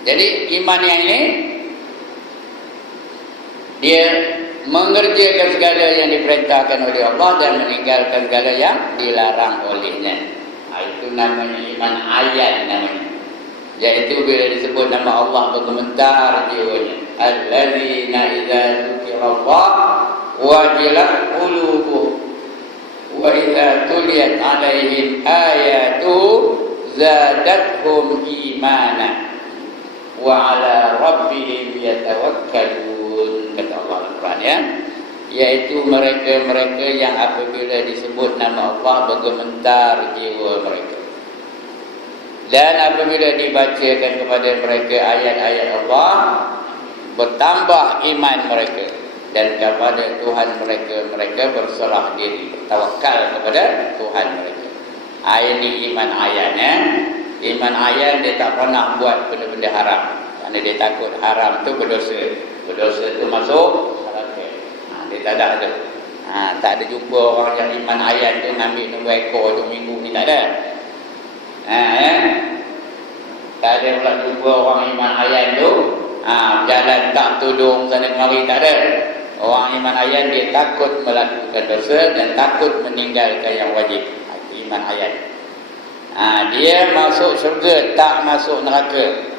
Jadi iman yang ini dia mengerjakan segala yang diperintahkan oleh Allah dan meninggalkan segala yang dilarang olehnya. Itu namanya iman ayat namanya. Yaitu bila disebut nama Allah bergemetar jiwanya. Allazina idza dzukirallah wajilat qulubuhum wa idza tuliyat alaihim ayatu zadatuhum imana wa ala rabbihim yatawakkalun, kata Allah Al-Quran, ya. Yaitu mereka-mereka yang apabila disebut nama Allah bergemetar jiwa mereka, dan apabila dibacakan kepada mereka ayat-ayat Allah bertambah iman mereka, dan kepada Tuhan mereka berserah diri, tawakal kepada Tuhan mereka. Ini iman ayatnya. Iman ayat dia tak pernah buat benda-benda haram, kerana dia takut haram tu berdosa. Berdosa tu masuk neraka. Dia tak ada tu. Tak ada jumpa orang yang iman ayat tu ngambil nombor ekor 2 minggu ni, tak ada. Tak ada pula jumpa orang iman ayat tu jalan tak tudung sana kemari, tak ada. Orang iman ayat dia takut melakukan dosa dan takut meninggalkan yang wajib. Itu iman ayat. Dia masuk syurga, tak masuk neraka.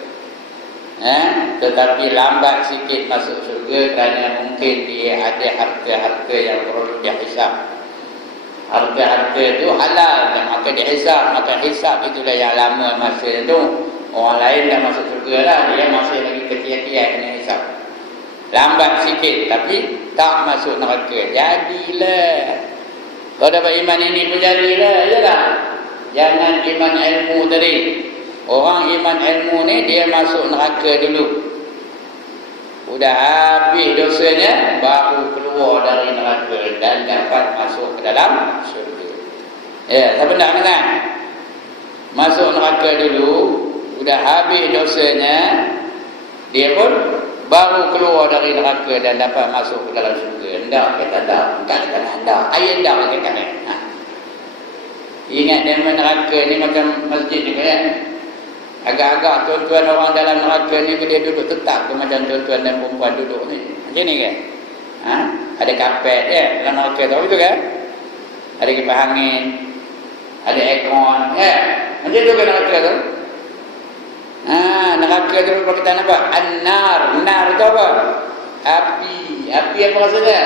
Tetapi lambat sikit masuk syurga kerana mungkin dia ada harta-harta yang perlu dihisap. Harta-harta itu halal dan maka dihisap. Maka hisap itulah yang lama masa itu. Orang lain dah masuk syurga lah, dia masih lagi kecil-kecil kena hisap. Lambat sikit tapi tak masuk neraka. Jadilah. Kau dapat iman ini pun jadilah, yalah. Jangan iman ilmu tadi. Orang iman ilmu ni dia masuk neraka dulu. Sudah habis dosanya baru keluar dari neraka dan dapat masuk ke dalam syurga. Ya, siapa nak dengar? Masuk neraka dulu, sudah habis dosanya, dia pun baru keluar dari neraka dan dapat masuk ke dalam syurga. Hendak kata tak, bukan hendak, ayat dah kata ni. Ingat dia neraka ni macam masjid ni kan. Agak-agak tuan-tuan orang dalam neraka ni dia duduk tetap ke macam tuan-tuan dan perempuan duduk ni. Macam ni kan? Ada kapet dia dalam neraka tu, betul kan? Ada kipas angin, ada aircon, ya. Macam tu kan neraka tu? Neraka tu kalau kita nampak an-nar. Nar tu apa? Api. Api apa maksudnya?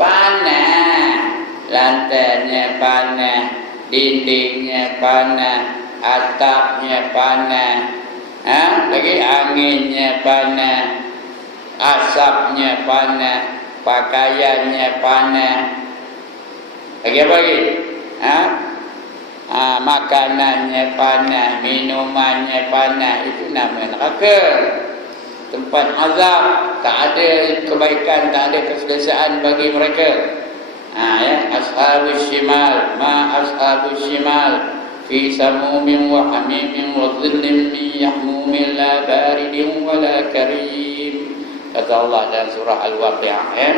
Panas. Lantainya panas, dindingnya panas, atapnya panas, lagi anginnya panas, asapnya panas, pakaiannya panas, lagi apa lagi? Makanannya panas, minumannya panas. Itu nama neraka. Tempat azab, tak ada kebaikan, tak ada keselesaan bagi mereka. Ashabus shimal, ma ashabus shimal fi samumin wa hamimin wa dhillin min yahmumin la baridin wa la karim. Kata Allah dalam surah Al-Waqi'ah, ya.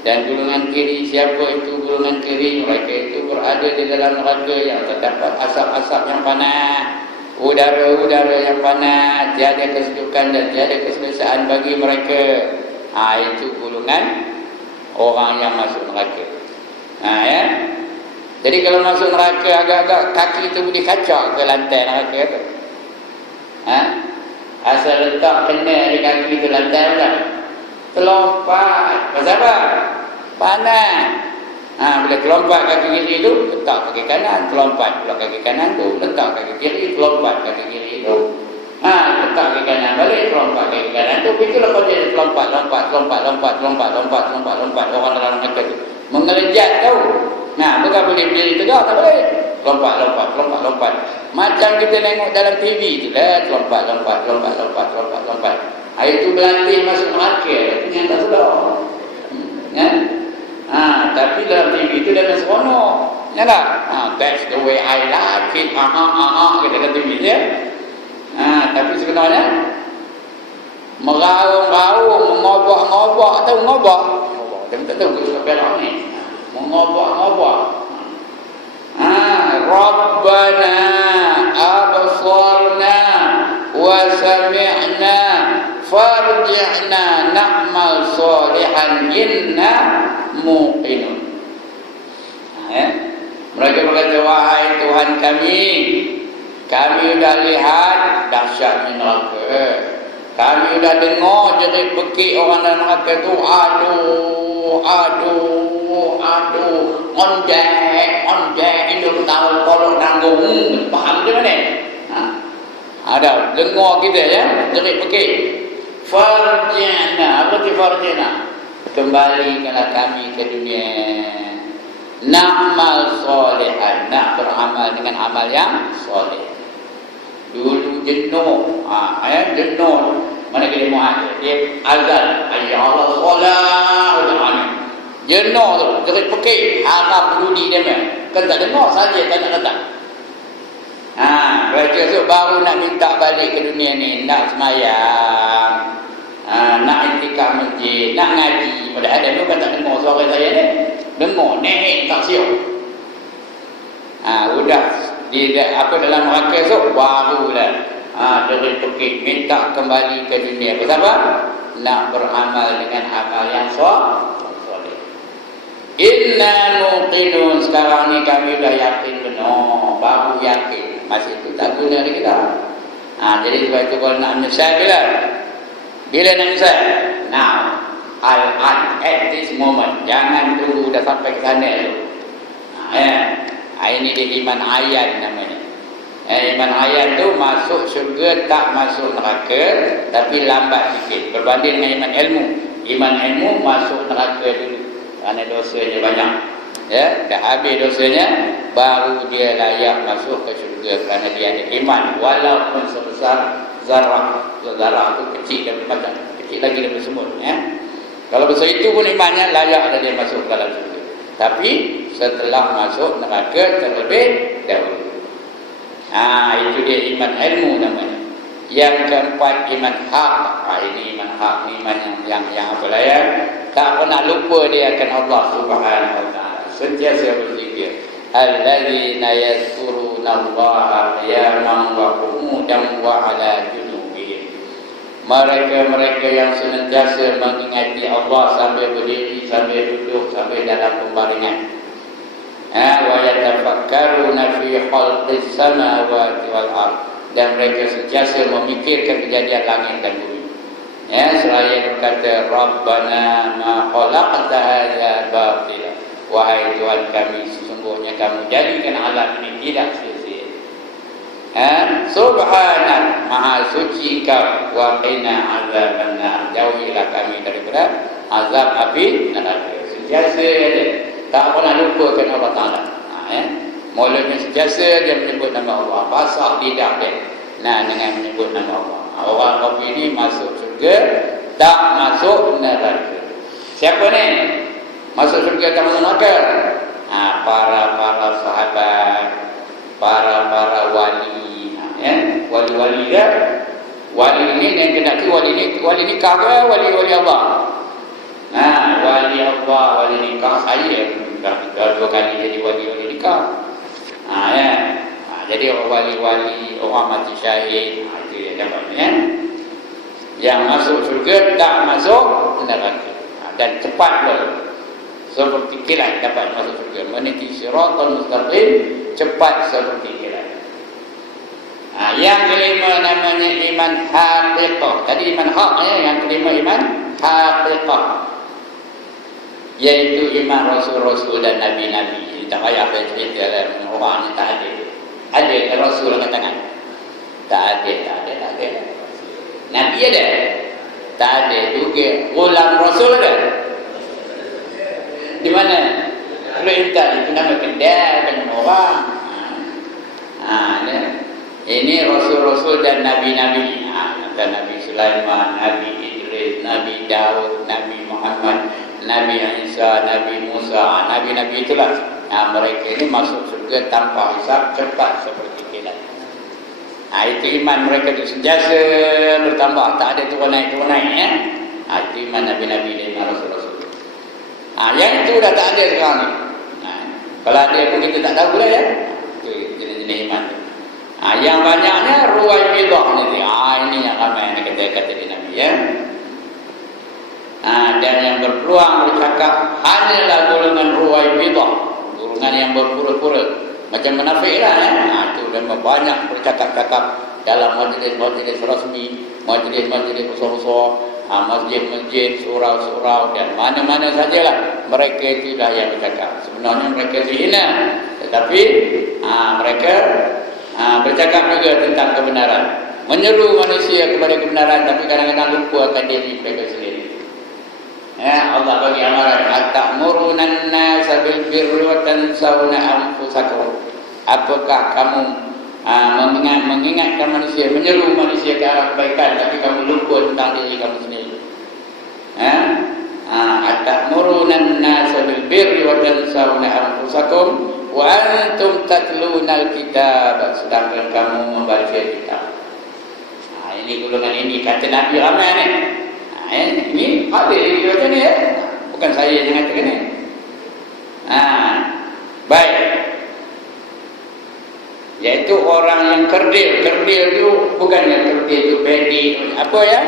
Dan golongan kiri, siapa itu golongan kiri? Mereka itu berada di dalam neraka yang terdapat asap-asap yang panas, udara-udara yang panas, tiada kesejukan dan tiada keselesaan bagi mereka. Itu golongan orang yang masuk neraka. Ya. Jadi kalau masuk neraka agak-agak kaki tu boleh kacak ke lantai neraka tu. Asal letak kena di kaki tu lantai kan. Terlompat. Pasal apa? Panas. Bila terlompat kaki kiri tu, letak kaki kanan, terlompat pula kaki kanan tu, letak kaki kiri, terlompat kaki kiri tu. Letak kaki kanan balik, terlompat kaki kanan tu. Itulah kau jadi terlompat. Orang dalam neraka tu mengelejat tau. Bukan boleh berdiri tegak, tak boleh. Lompat. Macam kita tengok dalam TV tu lah, lompat. Itu berlatih masuk neraka. Itu yang tak sedar. Tapi dalam TV itu dah seronok. Ya tak? That's the way I like it. Kita dalam TV dia. Tapi sebenarnya meraung-raung, mengobak-ngobak. Tahu ngobak? Tapi tak tahu suka perak ni. Mengobak-ngobak. Rabbana absarna wa inna muqinun. Mereka berkata, wahai Tuhan kami sudah lihat dahsyatnya neraka. Kami sudah dengar jerit bekik orang dalam neraka tu, aduh, onjek, itu tahu kolok nanggung. Faham dia mana? Ada dengar kita ya, jerit bekik. Farji'na, apa tu farji'na? Kembalikanlah kami ke dunia. Na'mal solehan, nak beramal dengan amal yang soleh. Dulu jenuh, jenuh. Mana kita mau ada? Dia azal, ya Allah solah. Jenuh tu, jerit pekik, harap berudi dia meh. Kan tak dengar saja, tak nak datang. Baca tu baru nak minta balik ke dunia ni, nak semayang, nak intikam masjid, nak ngaji. Padahal ada tu kan tak dengar suara saya ni. Dengar, naik tak siap. Udah di dalam neraka tu barulah jerit pekik minta kembali ke dunia. Kenapa? Nak beramal dengan amal yang soleh. Inna muqinun, sekarang ni kami dah yakin benar, baru yakin. Masih itu tak guna lagi kita. Jadi sebab itu kalau nak menyesal bila nak menyesal? Now, at this moment. Jangan tunggu dah sampai ke sana tu. Ini dia iman ayat namanya. Iman ayat tu masuk syurga tak masuk neraka, tapi lambat sikit berbanding dengan iman ilmu. Iman ilmu masuk neraka dulu kerana dosanya banyak. Dah habis dosanya, baru dia layak masuk ke syurga kerana dia ada iman walaupun sebesar zarah. Zarah tu kecil dan macam kecil lagi daripada semut. Kalau besar itu pun imannya layak dia masuk ke dalam syurga. Tapi setelah masuk neraka terlebih dahulu. Itu dia iman ilmu namanya. Yang keempat iman hak. Ini iman hak, iman yang apa lah ya? Tak pernah lupa dia akan Allah Subhanahu Wa Taala. Sentiasa berzikir. Alladzina yadhkuruna Allaha qiyaman wa qu'udan wa 'ala junubihim. Mereka yang senantiasa mengingati Allah sambil berdiri, sambil duduk, sambil dalam pembaringan. Wa yatafakkaruna fi khalqis samawati wal ardh. Dan mereka sentiasa memikirkan kejadian langit dan bumi. Seraya berkata, Rabbana ma khalaqta hadza batila. Wahai Tuhan kami, sesungguhnya kamu jadikan alam ini tidak sia-sia. Subhanak, maha suci Kau, wa qina azabannar, jauhilah kami daripada azab api neraka. Sentiasa ada, tak pernah lupakan Allah Taala. Mulanya sentiasa dia menyebut nama Allah, basah lidah dia dengan menyebut nama Allah. Orang kafir ini masuk syurga, tak masuk neraka. Siapa ni masuk syurga tak masuk neraka? Para sahabat, para wali. Wali-wali dia. Wali ini yang kena tu wali nikah ke wali Allah? Wali Allah, wali nikah. Saya dah 2 kali jadi wali nikah. Jadi wali-wali, orang mati syahid, itu dia dapatnya. Yang masuk syurga tak masuk neraka. Dan cepat pula, seperti kilat dapat masuk syurga. Meniti siratal mustaqim, cepat seperti kilat. Yang kelima namanya iman haqiqah. Tadi iman hak, yang kelima iman haqiqah, yaitu iman rasul-rasul dan nabi-nabi. Tak payah saya cerita dalam orang ni, tak ada. Ada rasul angkat tangan? Tak ada. Nabi ada? Tak ada juga. Ulang rasul ada? Di mana? Perintah itu nama kendal kan orang. Ini rasul-rasul dan nabi-nabi. Nabi Sulaiman, Nabi Idris, Nabi Daud, Nabi Muhammad, Nabi Isa, Nabi Musa, nabi-nabi itulah. Mereka ini masuk surga tanpa hisab, cepat seperti kilat. Itu iman mereka itu sentiasa bertambah, tak ada turun naik ya. Itu iman nabi-nabi dan iman rasul-rasul. Yang itu dah tak ada sekarang ni. Kalau ada pun kita tak tahu lah ya. Itu jenis-jenis iman tu. Yang banyaknya ruwai bidah ni. Ini yang ramai yang kata di Nabi ya. Dan yang berpeluang bercakap hanyalah golongan ruwaibidah, golongan yang berpura-pura macam munafik lah itu memang banyak bercakap-cakap dalam majlis-majlis rasmi, majlis-majlis besar-besar, masjid-masjid, surau-surau dan mana-mana sajalah. Mereka itulah yang bercakap. Sebenarnya mereka itu hina, tetapi mereka bercakap juga tentang kebenaran, menyeru manusia kepada kebenaran, tapi kadang-kadang lupa akan diri mereka sendiri. Allah bagi amaran, atamuruna an-nasa bil birri wa tansawna anfusakum. Apakah kamu mengingatkan manusia, menyeru manusia ke arah kebaikan, tapi kamu lupa tentang diri kamu sendiri? Atamuruna an-nasa bil birri wa tansawna anfusakum wa antum tatluna al-kitab, sedangkan kamu membaca kitab. Ini golongan ini kata Nabi ramai ni. Ini ada lagi macam ni bukan saya yang mengatakan ni. Baik, iaitu orang yang kerdil. Kerdil tu bukannya kerdil tu pendek apa ya,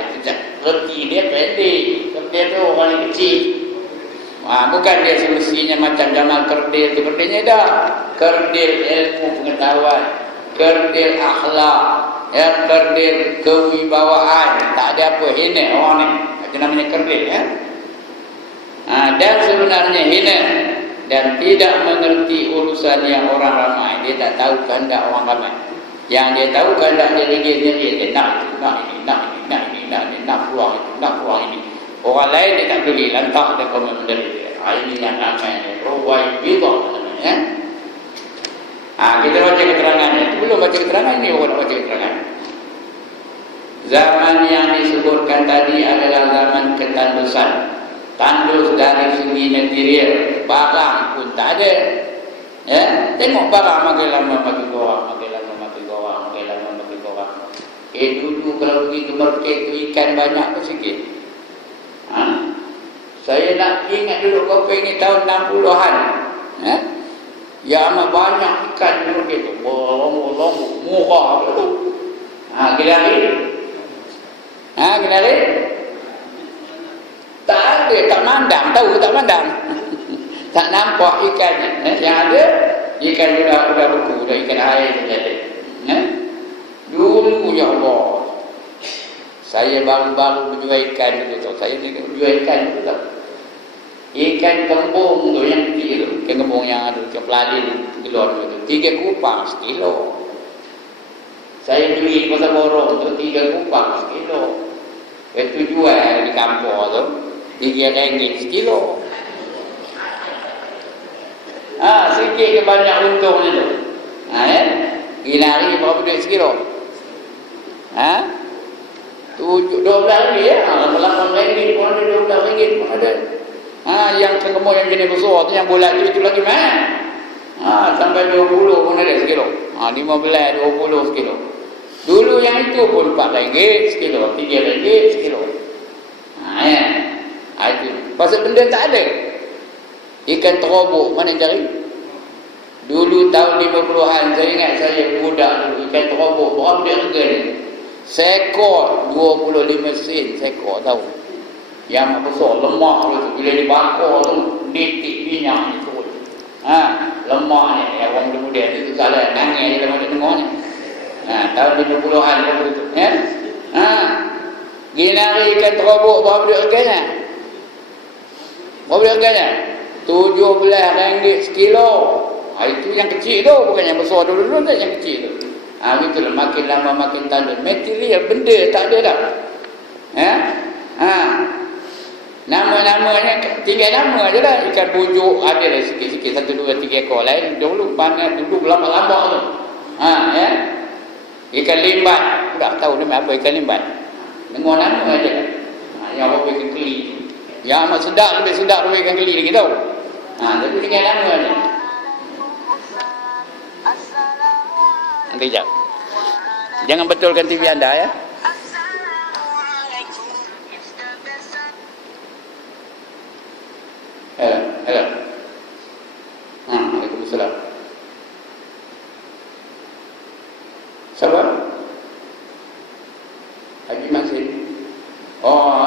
itu kerti dia pendek. Kerdil tu orang yang kecil. Bukan dia semestinya macam Jamal kerdil tu. Kerdilnya dah kerdil ilmu pengetahuan, kerdil akhlak, kerdil kewibawaan, tak ada apa hina orang ni. Itu namanya kerdil dan sebenarnya hina dan tidak mengerti urusan yang orang ramai. Dia tak tahu kehendak orang ramai. Yang dia tahu kehendak dia sendiri. Dia nak peluang itu, nak peluang ini. Orang lain dia tak beli, lantak dia komen menderita. Ini yang namanya ruwaibidah namanya. Kita baca keterangannya. Belum baca keterangan ni, orang baca keterangan. Zaman yang disebutkan tadi adalah zaman ketandusan. Tandus dari segi material, barang pun tak ada. Tengok barang makin lama makin kurang, makin lama makin kurang, makin lama makin kurang. Dulu kalau pergi ke market tu ikan banyak tu sikit. Saya nak ingat dulu Kopeng ni tahun 60-an. Ya amat banyak ikan dulu gitu. Bolong-bolong murah tu. Kenali? Kenali? Tak ada, tak mandang, tahu tak mandang. Tak nampak ikannya. Yang ada ikan sudah beku, dah ikan air saja ada. Dulu ya Allah, saya baru-baru menjual ikan dulu tu. Saya ni menjual ikan dulu tu. Ikan kembung tu yang kecil tu, ikan kembung yang ada ikan peladil gelon tu, 3 kupang sekilo. Saya beli di pasar borong tu 3 kupang sekilo. Itu jual di kampung tu RM3 sekilo. Sikit ke banyak untungnya tu. Ginari berapa duit sekilo? RM12 ya. RM8 pun ada, RM12 pun ada. Yang kemur yang jenis besar tu, yang bulat tu, itu lagi mahal. Sampai 20 pun ada sekilo. 15, 20 sekilo. Dulu yang itu pun RM4 sekilo, RM3 sekilo. Itu. Pasal benda tak ada. Ikan terobok mana cari? Dulu tahun 50-an, saya ingat saya budak dulu, ikan terobok berapa dia harga ni? Seekor 25 sen seekor, tahu. Yang besar, lemak tu, bila dibakar tu, nitik minyak ni turun. Lemak ni, orang muda-muda tu salah, nangis je dalam ada tengok ni. Tahun 50-an tu. Ginari ikan terobok berapa dia harganya? Berapa dia harganya? RM17 sekilo. Itu yang kecil tu, bukan yang besar dulu-dulu tu, yang kecil tu. Itulah makin lama makin tandus. Material benda tak ada dah. Nama-namanya tinggal nama je lah. Ikan bujuk ada lah sikit-sikit, 1, 2, 3 ekor. Lain dulu panas, dulu berlambak-lambak tu. Ikan limbat, tak tahu nama apa ikan limbat. Dengar nama aja. Yang apa ikan keli. Yang amat sedap, lebih sedap daripada ikan keli lagi tahu. Tapi tinggal nama aja. Nanti jap. Jangan betulkan TV anda ya. Hello. Waalaikumsalam. Siapa? Haji Masih. Oh,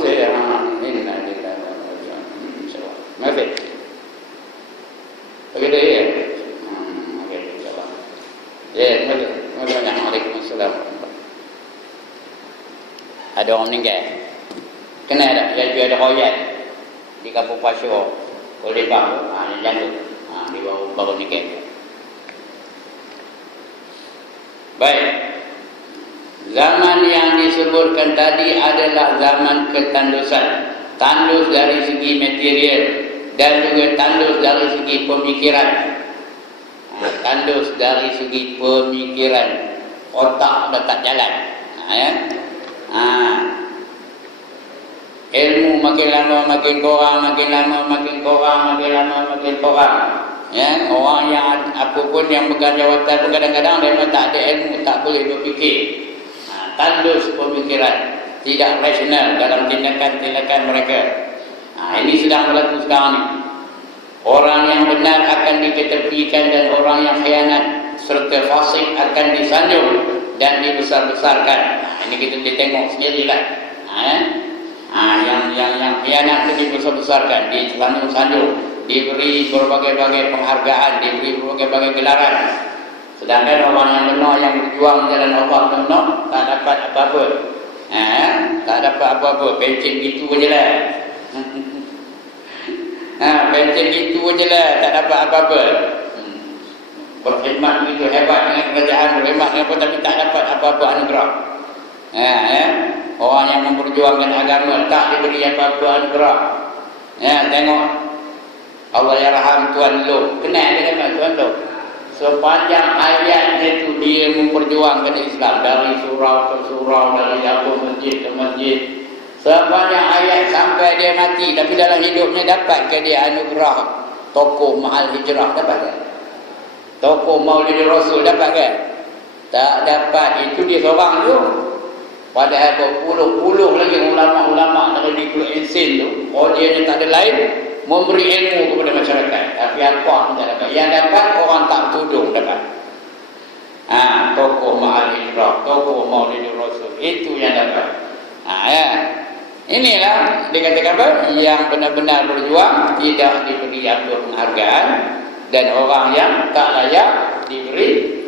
saya. Begitu ya? Okey, insyaAllah. Ya, Waalaikumsalam. Ada orang meninggal. Kena tak? Dia ada royal di Kampung Pasir. Oleh bang, ni jantung. Dia baru meninggal. Baik. Zaman yang disebutkan tadi adalah zaman ketandusan. Tandus dari segi material dan juga tandus dari segi pemikiran. Tandus dari segi pemikiran. Otak dah tak jalan. Ya. Ilmu makin lama makin kurang, makin lama makin kurang, makin lama makin kurang. Ya, orang yang apapun yang pegang jawatan pun kadang-kadang dia memang tak ada ilmu, tak boleh berfikir. Tandus pemikiran, tidak rasional dalam tindakan-tindakan mereka. Ini sedang berlaku sekarang ni. Orang yang benar akan diketepikan dan orang yang khianat serta fasik akan disanjung dan dibesar-besarkan. Ini kita boleh tengok sendirilah. Yang khianat itu dibesar-besarkan, disanjung-sanjung, diberi berbagai-bagai penghargaan, diberi berbagai-bagai gelaran. Sedangkan orang yang benar, yang berjuang jalan Allah benar, tak dapat apa-apa. Tak dapat apa-apa, pencet gitu je lah. Pencet gitu je lah, tak dapat apa-apa. Berkhidmat begitu hebat dengan kerajaan, berkhidmat apa, tapi tak dapat apa-apa anugerah. Orang yang memperjuangkan agama tak diberi apa-apa anugerah. Tengok Allah ya raham Tuan Lo. Kenal dengan Tuan Lo? Sepanjang ayat itu dia memperjuangkan Islam dari surau ke surau, dari masjid ke masjid. Sepanjang ayat sampai dia mati, tapi dalam hidupnya dapat ke dia anugerah tokoh mahal hijrah? Dapat ke? Tokoh Maulid Rasul dapat ke? Tak dapat. Itu dia seorang tu. Padahal berpuluh-puluh lagi ulama-ulama dari Negeri Ensin tu, dia tak ada lain memberi ilmu kepada masyarakat. Tapi apa pun tak dapat. Yang dapat orang tak tudung dapat. Tokoh Ma'al Hijrah, tokoh Maulid Rasul, itu yang dapat. Inilah dikatakan apa? Yang benar-benar berjuang tidak diberi apa penghargaan, dan orang yang tak layak diberi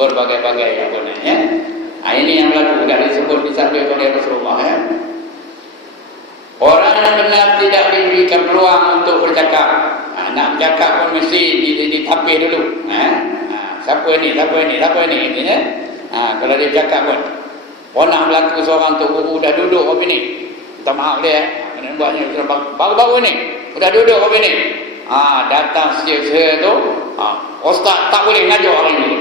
berbagai-bagai apa namanya. Ini yang berlaku dan disebut disabit oleh Rasulullah. Orang yang benar tidak diberikan peluang untuk bercakap. Nak bercakap pun mesti ditapis dulu. Siapa ni? Intinya. Kalau dia bercakap pun, pernah berlaku seorang tu guru dah duduk apa ni? Minta maaf dia. Kena buatnya baru-baru ni. Dah duduk apa ni? Datang setiap tu, ustaz tak boleh ngajar hari ni.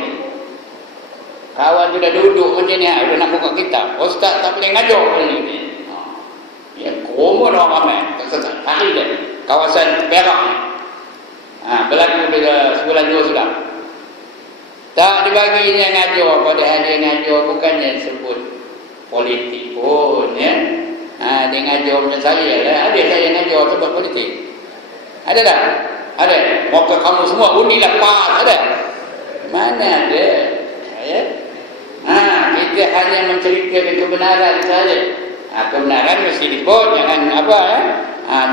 Kawan tu dah duduk macam ni, dia nak buka kitab. Ustaz tak boleh ngajar hari ni. Ya, kerumun orang ramai. Hari dia, kawasan Perak ni. Berlaku sebulan dua sudah. Tak dibaginya ngajar, padahal dia ngajar bukannya sebut politik pun, ya. Dia ngajar macam saya lah. Ada saya ngajar sebut politik? Ada tak? Ada. Maka kamu semua undilah PAS, ada? Mana ada? Ya. Kita hanya menceritakan kebenaran saja. Kebenaran mesti disebut, jangan apa ya?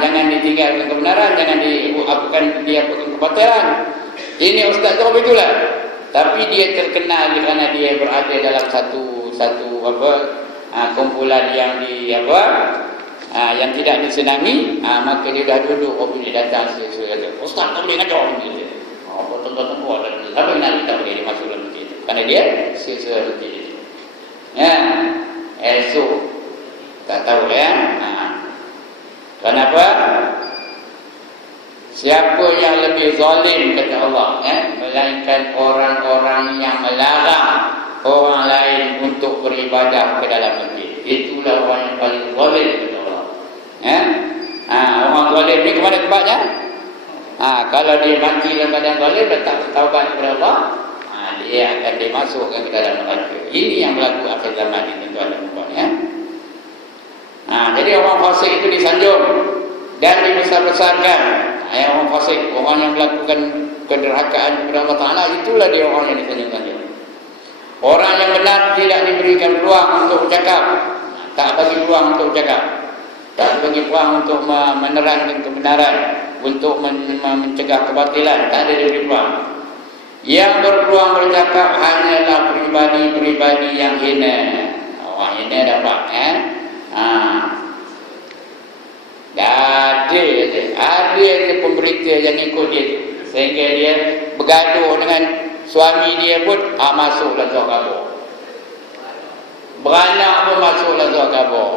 Jangan ditinggalkan kebenaran, jangan diapakan kebatilan. Ini ustaz tu begitulah. Tapi dia terkenal kerana dia berada dalam satu kumpulan yang yang tidak disenangi, maka dia dah duduk dia datang kata, ustaz tak boleh ngajar ni. Betul-betul ada. Siapa yang nak kita boleh masuk dalam masjid itu? Kerana dia sia-sia masjid itu. Ya, esok tak tahu ya. Kenapa? Siapa yang lebih zalim kata Allah, melainkan orang-orang yang melarang orang lain untuk beribadah ke dalam masjid. Itulah orang yang paling zalim kata Allah. Orang zalim ni kemana tempatnya? Kalau dia mati dalam keadaan zalim dan tak bertaubat kepada Allah, dia akan dimasukkan ke dalam neraka. Ini yang berlaku akhir zaman ini, tuan dan puan ya. Jadi orang fasik itu disanjung dan dibesar-besarkan. Orang fasik, orang yang melakukan kederhakaan kepada Allah Ta'ala, itulah dia orang yang disanjung-sanjung. Orang yang benar tidak diberikan peluang untuk bercakap, tak bagi peluang untuk bercakap, tak bagi peluang untuk menerangkan kebenaran. untuk mencegah kebatilan, tak ada diberi peluang. Yang berpeluang bercakap hanyalah pribadi-pribadi yang hina. Orang hina dapat ada pemberita yang ikut dia tu, sehingga dia bergaduh dengan suami dia pun masuk dalam surat khabar. Beranak pun masuk dalam surat khabar.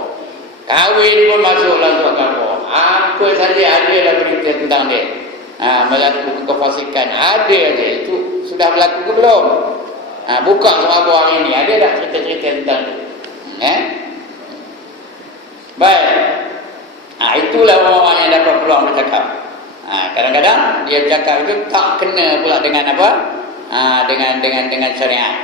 Kahwin pun masuk dalam surat khabar. Apa saja ada dalam berita tentang dia. Melakukan kefasikan ada je. Itu sudah berlaku ke belum? Buka surat khabar hari ni, ada tak cerita-cerita tentang tu? Baik. Itulah orang-orang yang dapat peluang bercakap. Kadang-kadang dia bercakap itu tak kena pula dengan apa? Dengan syariat.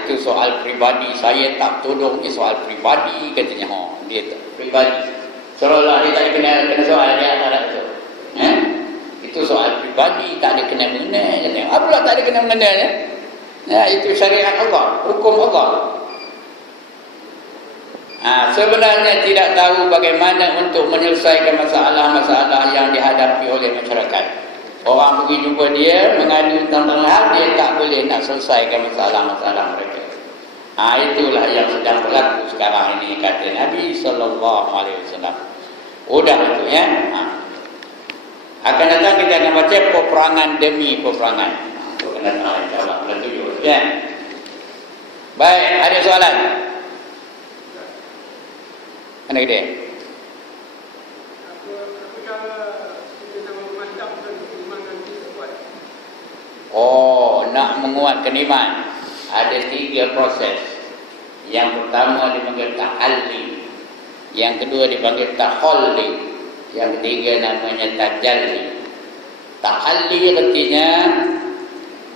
Itu soal pribadi. Saya tak tuduh ni soal pribadi katanya. Dia tak pribadi. Seolah-olah dia tak kena soal dia tak ada tu. Itu soal pribadi, tak ada kena-mengena. Apa pula tak ada kena-mengena? Itu syariat Allah, hukum Allah. Sebenarnya tidak tahu bagaimana untuk menyelesaikan masalah-masalah yang dihadapi oleh masyarakat. Orang pergi jumpa dia, mengadu tentang hal, dia tak boleh nak selesaikan masalah-masalah mereka. Itulah yang sedang berlaku sekarang ini, kata Nabi SAW. Udah itu ya. Akan datang kita akan baca peperangan demi peperangan. Akan datang insyaAllah bulan 7 ya. Baik, ada soalan? Mana dia? Nak menguatkan iman. Ada 3 proses. Yang pertama dipanggil ta'alli. Yang kedua dipanggil tahalli. Yang ketiga namanya tajalli. Ta'alli artinya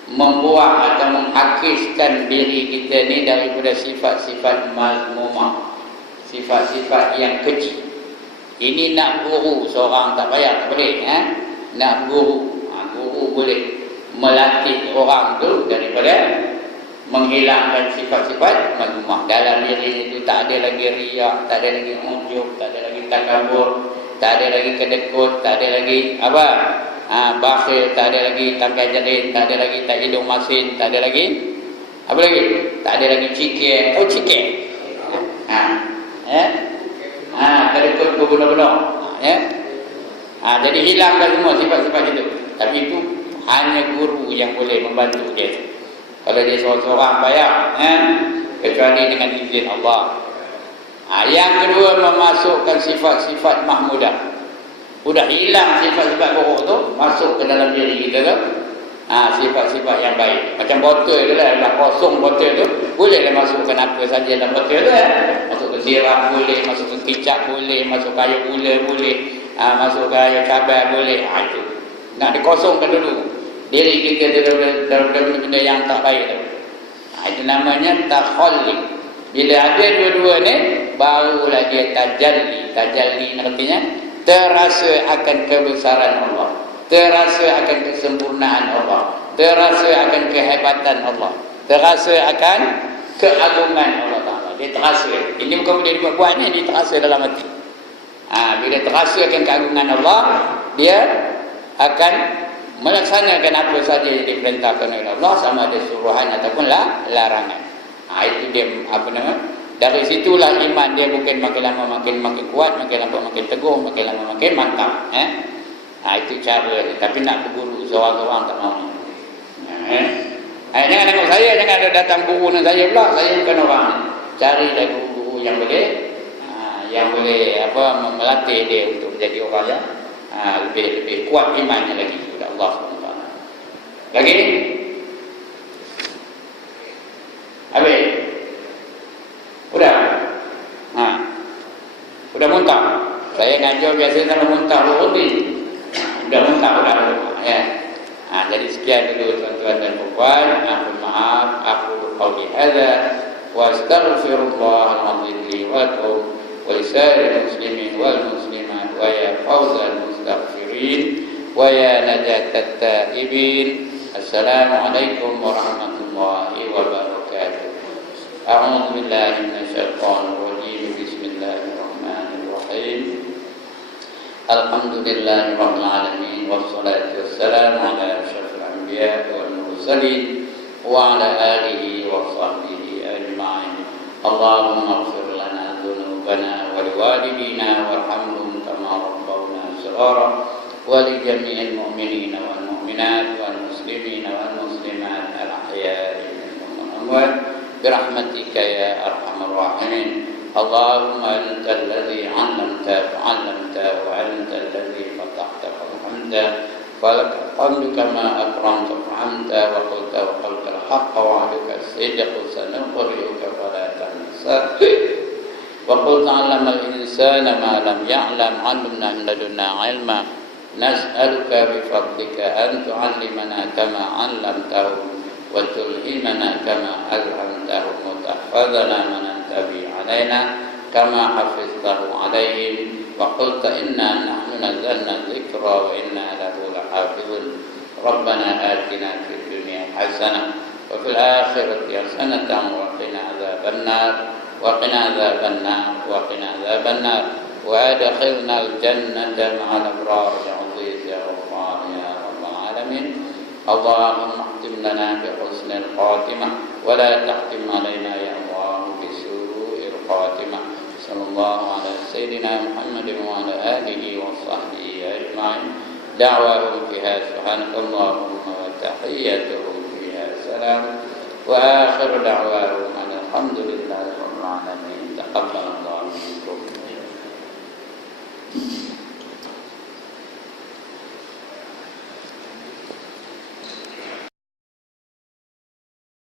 membuat atau menghakiskan diri kita ni daripada sifat-sifat mazmumah, sifat-sifat yang keji. Ini nak guru seorang tak payah, tak boleh. Nak guru, guru boleh melatih orang tu daripada menghilangkan sifat-sifat mazmumah. Dalam diri itu tak ada lagi riak, tak ada lagi ujub, tak ada lagi takabur, tak ada lagi kedekut, tak ada lagi apa? Bakhil, tak ada lagi tangkai jerit, tak ada lagi tak hidung masin, tak ada lagi apa lagi? Tak ada lagi cikir. Cikir. Kedekut benar-benar. Jadi hilangkan semua sifat-sifat itu. Tapi itu hanya guru yang boleh membantu dia. Kalau dia seorang-seorang payah, kecuali dengan izin Allah. Yang kedua, memasukkan sifat-sifat mahmudah. Sudah hilang sifat-sifat buruk tu, masuk ke dalam diri kita tu, sifat-sifat yang baik. Macam botol tu lah, dah kosong botol tu, bolehlah masukkan apa saja dalam botol tu Masuk ke zirah boleh, masuk ke kicap boleh, masuk ke air gula boleh, masuk ke air cabai boleh. Itu nak dikosongkan dulu diri kita daripada benda yang tak baik tu. Itu namanya takhalli. Bila ada dua-dua ni, barulah dia tajalli. Tajalli artinya terasa akan kebesaran Allah, terasa akan kesempurnaan Allah, terasa akan kehebatan Allah, terasa akan keagungan Allah Ta'ala. Dia terasa. Ini bukan boleh dibuat-buat ni, dia terasa dalam hati. Bila terasa akan keagungan Allah, dia akan melaksanakan apa saja yang diperintahkan oleh Allah, sama ada suruhan ataupun larangan. Itu dia apa nama? Dari situlah iman dia bukan makin lama makin kuat, makin lama makin teguh, makin lama makin mantap. Itu cara dia. Tapi nak berguru seorang-seorang tak mahu. Jangan tengok saya, jangan ada datang guru dengan saya pula. Saya bukan orang. Carilah guru-guru yang boleh melatih dia untuk menjadi orang yang lebih kuat imannya lagi kepada Allah SWT. Lagi? Habis? Udah muntah. Saya ngajar biasa kalau muntah berhenti. Udah muntah ya. Jadi sekian dulu tuan-tuan dan puan. Mohon maaf. Aku qauli hadza wa astaghfirullah al-azim li wa lakum wa lisa'iril muslimin wal muslimat wa ya fawzal mustaghfirin wa ya najatat taibin. Assalamualaikum warahmatullahi wabarakatuh. A'udzu billahi minasyaitonir rajim. Bismillahirrahmanirrahim. Alhamdulillahi rabbil alamin, wassalatu wassalamu ala asyrafil anbiya wal mursalin wa ala alihi wa sahbihi ajma'in. Allahumma ighfir lana dhunubana wa liwalidina warhamhum kama rabbawna shighara wa li jami'il mu'minina wal mu'minat wal muslimina wal muslimat al ahya'i minhum wal amwat birahmatika ya arhamar rahimin. اللهم أنت الذي علمت فعلمت وأنت الذي فتحت فالحمد فلك الحمد كما أكرمت فحمت وقلت وقلت الحق وعدك الصدق سنقرئك فلا تنسى وقلت علم الإنسان ما لم يعلم علمنا من لدنا علما نسألك بفضلك أن تعلمنا كما علمته وتلهمنا كما ألهمته وتحفظنا من تبي علينا كما حفظته عليهم وقلت إنا نحن نزلنا الذكر وإنا له لحافظون. ربنا آتنا في الدنيا حسنة وفي الآخرة حسنة وقنا عذاب النار وقنا عذاب النار وقنا عذاب النار وأدخلنا الجنة مع الأبرار بعزيز يا غفار يا رب العالمين. اللهم اختم لنا بحسن الخاتمة ولا تختم علينا يا الله بسوء الخاتمة. صلى الله على سيدنا محمد وعلى آله وصحبه أجمعين. دعواهم فيها سبحانك اللهم وتحياتهم فيها سلام وآخر دعواهم أن الحمد لله رب العالمين. تقبل الله.